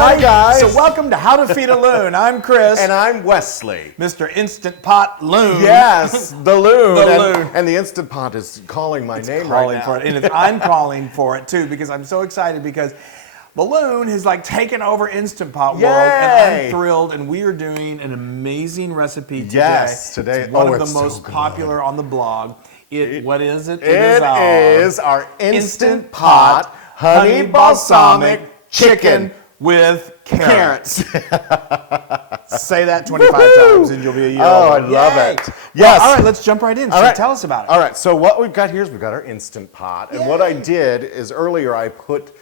everybody. Hi, guys. So welcome to How to Feed a Loon. I'm Chris. And I'm Wesley. Mr. Instant Pot Loon. Yes, the Loon. Loon. And the Instant Pot is calling my name calling right now. for it. And I'm calling for it too because I'm so excited because the Loon has like taken over Instant Pot world, and I'm thrilled. And we are doing an amazing recipe today. Yes, today. It's one of the most popular on the blog. What is it? It is our Instant Pot honey balsamic chicken with carrots. Say that 25 times and you'll be a year Oh, I older. love Yay. it. Yes. Well, all right, let's jump right in. So tell us about it. All right, so what we've got here is we've got our Instant Pot. And what I did is earlier I put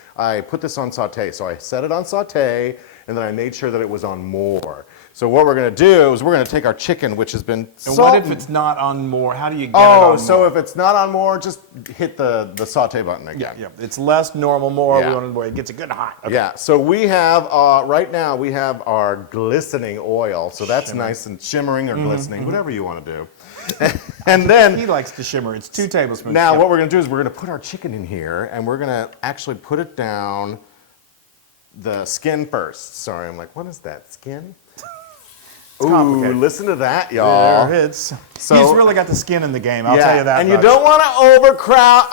this on saute. So I set it on saute and then I made sure that it was on more. So what we're going to do is we're going to take our chicken, which has been And what if it's not on more? How do you get it on more? Oh, so if it's not on more, just hit the saute button again. Yeah. It's less normal, more. Yeah. We want it, it gets it good hot. Okay. Yeah, so we have, right now, we have our glistening oil. So that's nice and shimmering or glistening, whatever you want to do. And then He likes to shimmer. It's 2 tablespoons. now what we're going to do is we're going to put our chicken in here and we're going to actually put it down the skin first. Sorry, I'm like, what is that, skin? Ooh, listen to that, y'all. There it's. So- He's really got the skin in the game. I'll tell you that. And much. you don't want to overcrowd.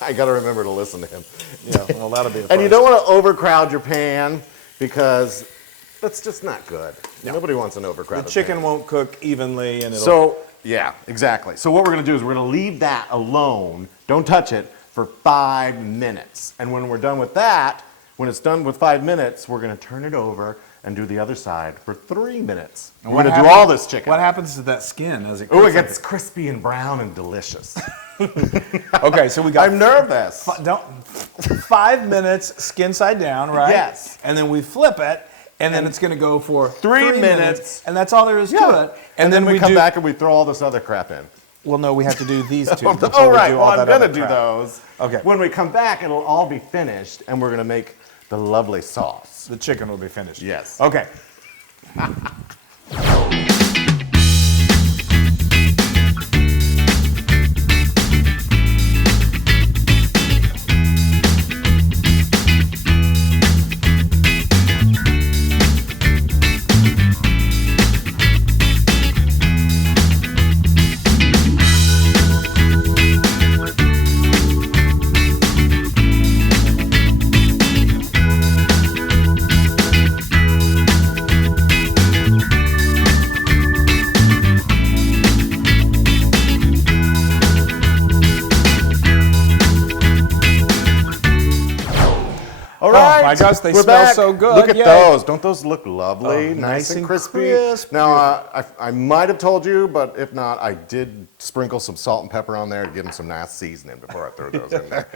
I got to remember to listen to him. Yeah, well, that'll be. And you don't want to overcrowd your pan because that's just not good. Nobody wants an overcrowded The chicken pan. won't cook evenly, and it'll. So, yeah, exactly. So what we're going to do is we're going to leave that alone. Don't touch it for 5 minutes. And when we're done with that, when it's done with 5 minutes, we're going to turn it over and do the other side for 3 minutes. And we're going to do all this chicken. What happens to that skin as it? Oh, cooks? it gets crispy and brown and delicious. Okay, so we got. I'm nervous. Don't 5 minutes skin side down, right? Yes. And then we flip it, and then it's going to go for 3 minutes. and that's all there is to it. And then we come back and we throw all this other crap in. Well, no, we have to do these two. Oh, right. Well, I'm going to do crap. those. Okay. When we come back, it'll all be finished, and we're going to make the lovely sauce. The chicken will be finished. Yes. Okay. All right. Oh my gosh, they we're smell back. so good. Look at Yay. those. Don't those look lovely? Oh, nice and crispy. crisp. Now, I might have told you, but if not, I did sprinkle some salt and pepper on there to give them some nice seasoning before I threw those in there.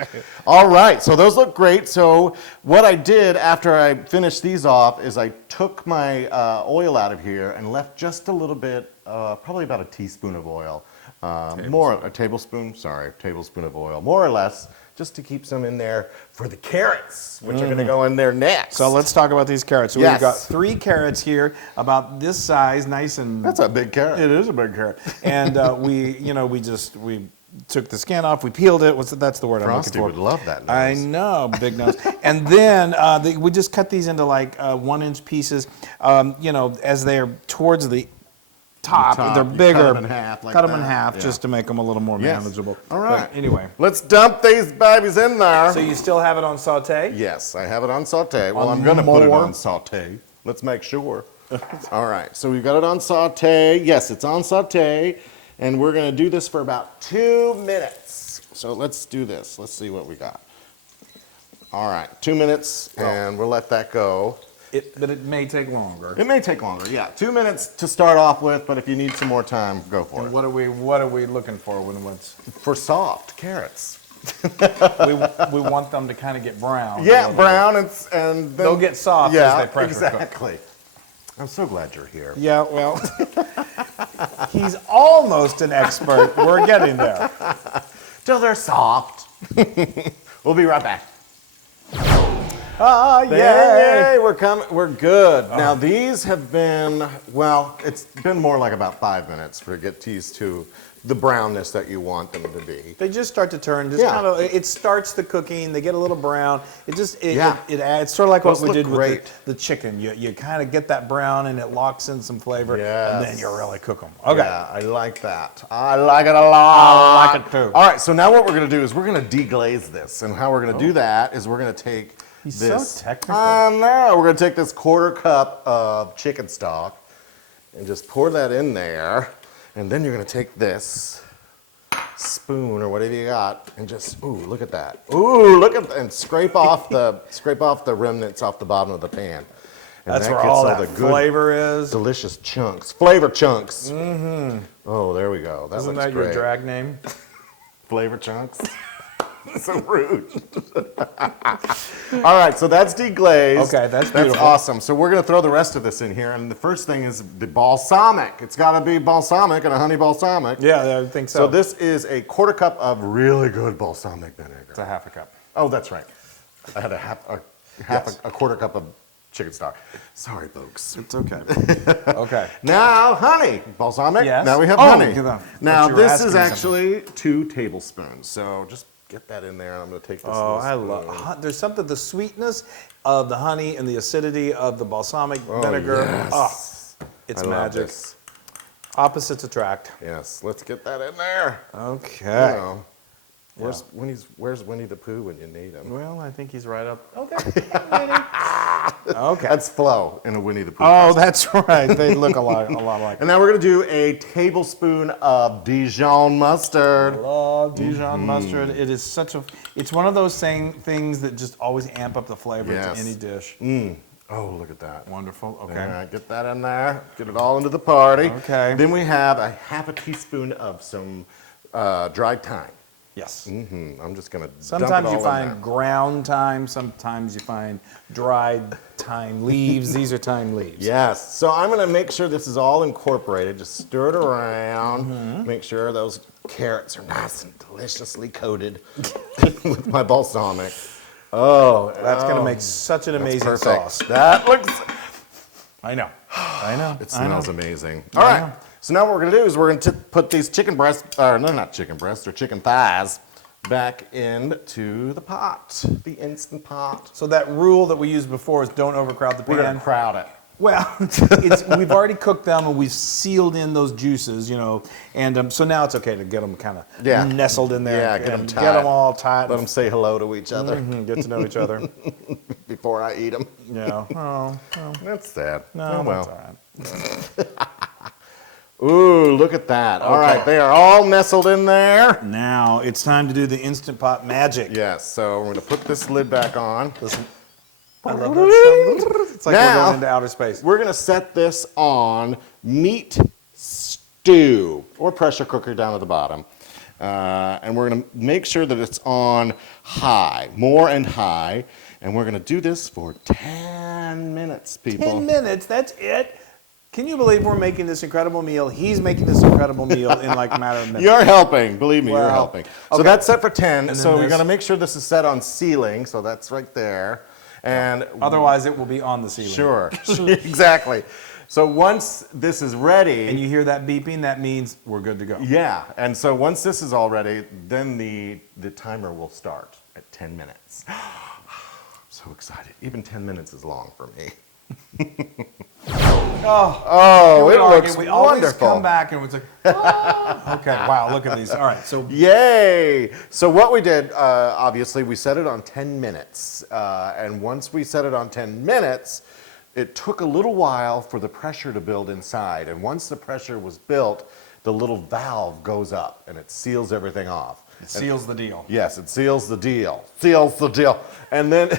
All right, so those look great. So what I did after I finished these off is I took my oil out of here and left just a little bit, probably about a teaspoon of oil. A tablespoon of oil, more or less, just to keep some in there for the carrots, which are going to go in there next. So let's talk about these carrots. So Yes. we've got 3 carrots here, about this size, nice and. That's a big carrot. It is a big carrot, and we took the skin off, we peeled it. That's the word Frosty I'm would looking for. love that nose. I know, big nose. And then we just cut these into like 1-inch pieces. As they're towards the top, they're you bigger. cut 'em in half like cut them in that. half Yeah. just to make them a little more Yes. manageable. All right. But anyway, Let's dump these babies in there. so you still have it on saute? Yes, I have it on saute. Well, On I'm going to put it more? on saute. Let's make sure. All right, so we've got it on saute. Yes, it's on saute. And we're going to do this for about 2 minutes. So let's do this. Let's see what we got. All right, 2 minutes, and we'll let that go. But it may take longer. It may take longer, yeah. 2 minutes to start off with, but if you need some more time, go for And it. what are we looking for when it's? For soft carrots. we want them to kind of get brown. Yeah, brown and then They'll get soft yeah, as they pressure cook. exactly. I'm so glad you're here. Yeah, well, he's almost an expert. We're getting there. Till they're soft. We'll be right back. Ah, Yay! We're coming. We're good. Now these have been, well, it's been more like about 5 minutes for get these to the brownness that you want them to be. They just start to turn. Just kind of. It starts the cooking. They get a little brown. It adds sort of like what we did with the chicken. You kind of get that brown and it locks in some flavor, and then you really cook them. Okay. Yeah, I like that. I like it a lot. I like it too. All right, so now what we're going to do is we're going to deglaze this, and how we're going to do that is we're going to take He's this. so technical. I know. We're going to take this 1/4 cup of chicken stock and just pour that in there, and then you're going to take this spoon or whatever you got and just look at that. Ooh, look at and scrape off the remnants off the bottom of the pan. And That's that where gets all that the good, flavor is. delicious chunks, flavor chunks. Mm-hmm. Oh, there we go. That Isn't looks that great. your drag name? Flavor chunks. So rude. All right, so that's deglazed. Okay, that's beautiful. That's awesome. So we're going to throw the rest of this in here, and the first thing is the balsamic. It's got to be balsamic and a honey balsamic. Yeah, I think so. So this is a 1/4 cup of really good balsamic vinegar. It's a 1/2 cup. Oh, that's right. I had a 1/4 cup of chicken stock. Sorry, folks. It's okay. Okay. Now, honey, balsamic. Yes. Now we have Oh, honey. what Now you were this is asking actually 2 tablespoons. So just get that in there. I'm going to take this. Oh, little I spoon. love. There's something, the sweetness of the honey and the acidity of the balsamic vinegar. Yes. It's I love magic. this. Opposites attract. Yes, let's get that in there. Okay. You know, where's Winnie the Pooh when you need him? Well, I think he's right up. Okay. Okay. That's Flo in a Winnie the Pooh. Oh, that's right. They look a lot alike. And now we're going to do a tablespoon of Dijon mustard. Love Dijon mustard. It is it's one of those things that just always amp up the flavor to any dish. Oh, look at that. Wonderful. Okay. All right, get that in there. Get it all into the party. Okay. Then we have a 1/2 teaspoon of some dried thyme. Yes. I'm just going to Sometimes you find ground thyme. Sometimes you find dried thyme leaves. These are thyme leaves. Yes. So I'm going to make sure this is all incorporated. Just stir it around. Make sure those carrots are nice and deliciously coated with my balsamic. Oh, That's going to make such an amazing perfect. sauce. That looks... I know. It smells amazing. All right. So now what we're going to do is we're going to put these chicken breasts, or no, not chicken breasts, or chicken thighs back into the pot, the Instant Pot. So that rule that we used before is don't overcrowd the pan. We're going to crowd it. Well, we've already cooked them and we've sealed in those juices, and so now it's okay to get them kind of nestled in there. Yeah, and get them tight. Get them all tight. Let them say hello to each other Get to know each other. before I eat them. Yeah. Oh, That's sad. no, Oh, well. that's all right. Ooh, look at that. All right, they are all nestled in there. Now it's time to do the Instant Pot magic. Yes, so we're going to put this lid back on. Listen, I love that sound. It's like we're going into outer space. We're going to set this on meat stew or pressure cooker down at the bottom. And we're going to make sure that it's on high, more and high. And we're going to do this for 10 minutes, people. 10 minutes, that's it. Can you believe we're making this incredible meal? He's making this incredible meal in like a matter of minutes. You're helping. Believe me, Well, you're helping. So okay. that's set for 10. So we this- got to make sure this is set on ceiling. So that's right there. And Otherwise, it will be on the ceiling. sure, exactly. So once this is ready. And you hear that beeping, that means we're good to go. Yeah, and so once this is all ready, then the timer will start at 10 minutes. I'm so excited. Even 10 minutes is long for me. Oh, it looks we always wonderful. come back and it's like, oh. Okay, wow, look at these. All right, so Yay! So what we did, obviously, we set it on 10 minutes. And once we set it on 10 minutes, it took a little while for the pressure to build inside. And once the pressure was built, the little valve goes up and it seals everything off. it seals the deal. Yes, it seals the deal. Seals the deal. And then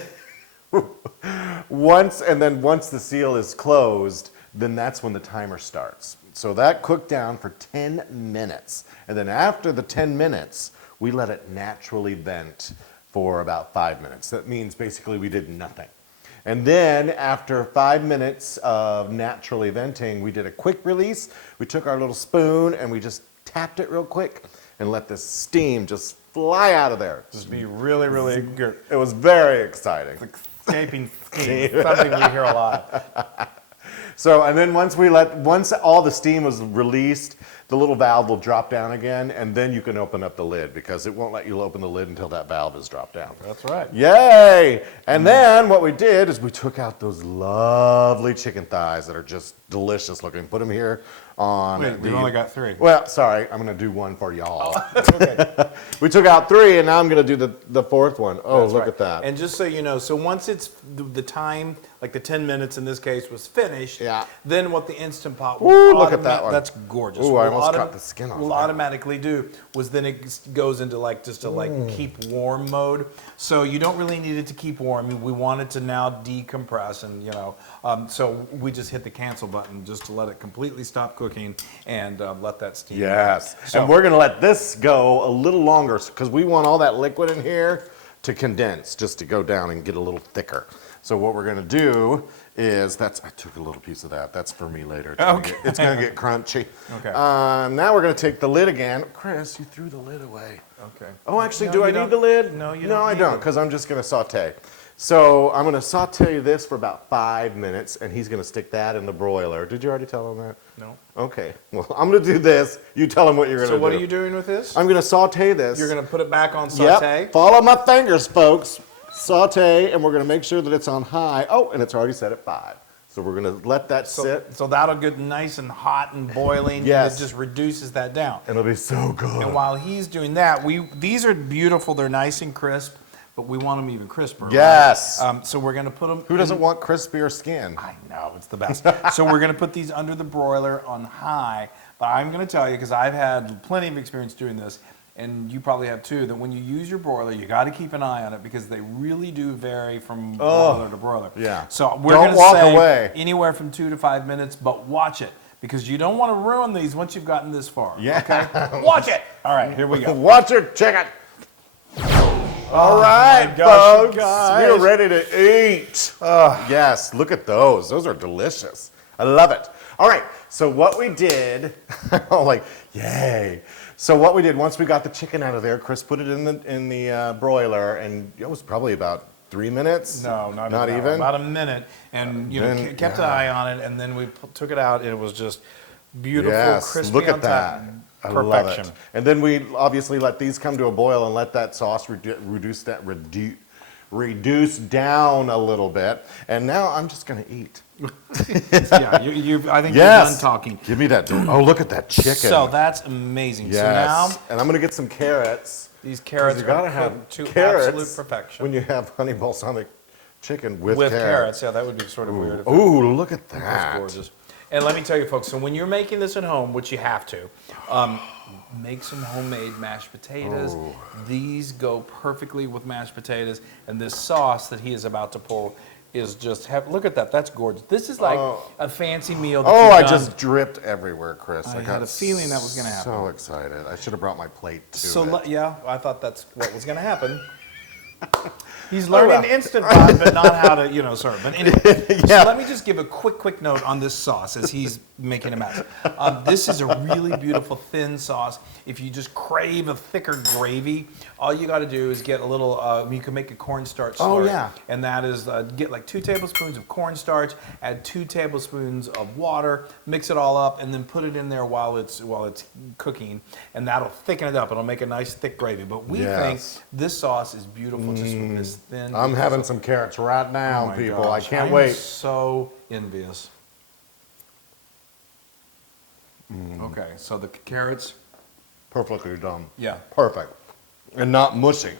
once the seal is closed, then that's when the timer starts. So that cooked down for 10 minutes. And then after the 10 minutes, we let it naturally vent for about 5 minutes. That means basically we did nothing. And then after 5 minutes of naturally venting, we did a quick release. We took our little spoon and we just tapped it real quick and let the steam just fly out of there. Just be really, really good. It was very exciting. Escaping steam, something we hear a lot. So, and then once all the steam was released, the little valve will drop down again, and then you can open up the lid because it won't let you open the lid until that valve is dropped down. That's right. Yay! And then what we did is we took out those lovely chicken thighs that are just delicious looking. Put them here on. Wait, we've only got 3. Well, sorry, I'm gonna do one for y'all. Okay. We took out 3, and now I'm gonna do the 4th one. Oh, That's look right. at that. And just so you know, so once it's the time, like the 10 minutes in this case, was finished, Yeah. then what the Instant Pot Ooh, look at that one. That's gorgeous. Ooh, I almost cut the skin off Will there. automatically do was then it goes into like just a keep warm mode. So you don't really need it to keep warm. We want it to now decompress, and so we just hit the cancel button just to let it completely stop cooking and let that steam. Yes, So, and we're gonna let this go a little longer because we want all that liquid in here to condense, just to go down and get a little thicker. So what we're gonna do is I took a little piece of that. That's for me later. It's gonna get crunchy. Okay. Now we're gonna take the lid again. Chris, you threw the lid away. Okay. Oh, actually, No, do you I don't. need the lid? No, you No, don't I need don't, it. because I'm just gonna saute. So I'm gonna saute this for about 5 minutes, and he's gonna stick that in the broiler. Did you already tell him that? No. Okay. Well, I'm gonna do this. You tell him what you're gonna do. So what are you doing with this? I'm gonna saute this. You're going to put it back on saute? Yep. Follow my fingers, folks. Saute, and we're gonna make sure that it's on high. Oh, and it's already set at 5. So we're gonna let that sit. So that'll get nice and hot and boiling. Yes. And it just reduces that down. And it'll be so good. And while he's doing that, these are beautiful. They're nice and crisp, but we want them even crisper. Yes. Right? So we're going to put them. Who doesn't want crispier skin? I know, it's the best. So we're going to put these under the broiler on high. But I'm going to tell you, because I've had plenty of experience doing this, and you probably have too, that when you use your broiler, you got to keep an eye on it because they really do vary from broiler to broiler. Yeah. So we're Don't going to walk say away. anywhere from 2 to 5 minutes, but watch it because you don't want to ruin these once you've gotten this far. Yeah. Okay. Watch it. All right, here we go. Watch your chicken. All right, my gosh, you folks, guys. we're ready to eat. Yes, look at those. Those are delicious. I love it. All right, so what we did, yay. So what we did, once we got the chicken out of there, Chris put it in the broiler, and it was probably about 3 minutes. No, not even. About a minute, and kept an eye on it, and then we took it out, and it was just beautiful, Yes, crispy look on at that. top. I Perfection. love it. And then we obviously let these come to a boil and let that sauce reduce down a little bit. And now I'm just going to eat. Yeah, I think you're done Yes. talking. Give me that. Oh, look at that chicken. So that's amazing. Yes. So now and I'm going to get some carrots. these carrots You gotta are have cooked to carrots absolute perfection. when you have honey balsamic chicken with carrots, yeah, that would be sort of weird. if it Ooh, look at was that. gorgeous. And let me tell you, folks. So when you're making this at home, which you have to, make some homemade mashed potatoes. Oh. These go perfectly with mashed potatoes, and this sauce that he is about to pull is just look at that. That's gorgeous. This is like a fancy meal. That Oh, you've I done. just dripped everywhere, Chris. I got had a feeling that was gonna happen. So excited. I should have brought my plate too. So yeah, I thought that's what was going to happen. He's learning Instant Pot, but not how to, serve. But anyway, so let me just give a quick note on this sauce as he's making a mess. This is a really beautiful thin sauce. If you just crave a thicker gravy, all you got to do is get a little. You can make a cornstarch slurry. Oh, yeah. And that is get like 2 tablespoons of cornstarch, add 2 tablespoons of water, mix it all up, and then put it in there while it's cooking, and that'll thicken it up. It'll make a nice thick gravy. But we think this sauce is beautiful just with this thin. I'm having some carrots right now, Oh my people. gosh, I can't I'm wait. so envious. Okay, so the carrots. Perfectly done. Yeah. Perfect. And not mushy.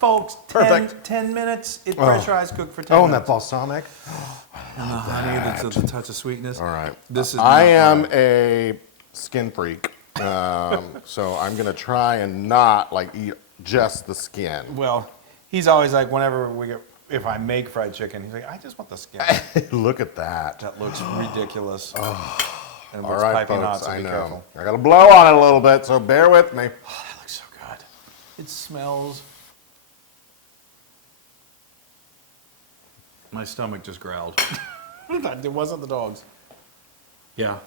Folks, Perfect. 10 minutes. It pressurized cooked for 10 Oh, and that minutes. balsamic. And the honey, that's a touch of sweetness. All right. This is. I not am right. a skin freak. So I'm going to try and not eat just the skin. Well, he's always like, if I make fried chicken, he's like, I just want the skin. Look at that. That looks ridiculous. And All it's right, piping folks, hot, so I be know. careful. I got to blow on it a little bit, so bear with me. Oh, that looks so good. It smells. My stomach just growled. It wasn't the dogs. Yeah.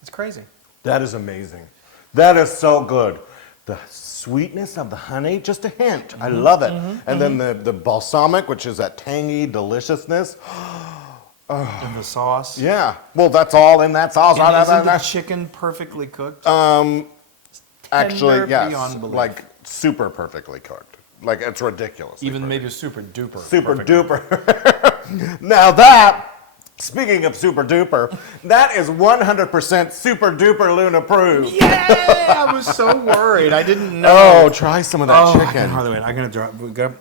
It's crazy. That is amazing. That is so good. The sweetness of the honey, just a hint. I love it. And then the balsamic, which is that tangy deliciousness. And the sauce. Yeah. Well, that's all in that sauce. And isn't the chicken perfectly cooked? Actually, yes. Beyond belief. Like super perfectly cooked. Like it's ridiculous. Even maybe super duper. Super duper. Now that, speaking of super duper, that is 100% super duper Loon approved. Yeah, I was so worried. I didn't know. Oh, try some of that I can chicken. hardly wait. I gotta drop.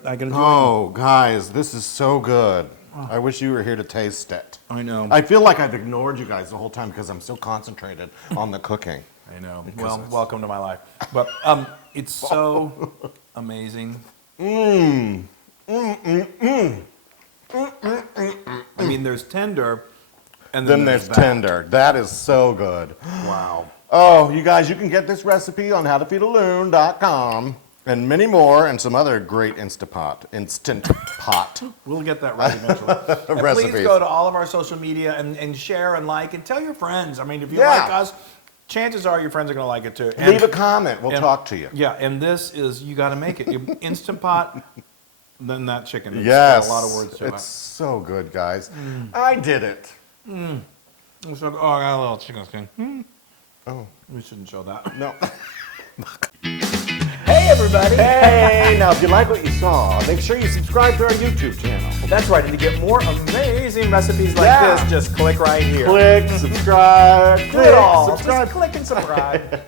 I gotta do Oh, guys, this is so good. I wish you were here to taste it. I know. I feel like I've ignored you guys the whole time because I'm so concentrated on the cooking. I know. Well, welcome to my life. But it's so amazing. I mean, there's tender, and then there's tender. That is so good. Wow. Oh, you guys, you can get this recipe on howtofeedaloon.com and many more, and some other great instant pot. We'll get that right eventually. Recipes. Please go to all of our social media and share and like and tell your friends. I mean, if you like us, chances are your friends are going to like it too. Leave a comment. We'll talk to you. Yeah, and this is, you got to make it. Instant Pot, then that chicken. It's yes. got a lot of words to it. It's so good, guys. I did it. It's like, oh, I got a little chicken skin. Oh. We shouldn't show that. No. Hey, everybody. Hey, now if you like what you saw, make sure you subscribe to our YouTube channel. That's right, and to get more amazing recipes like this, just click right here. Click, subscribe, Do it all. subscribe. Just click and subscribe.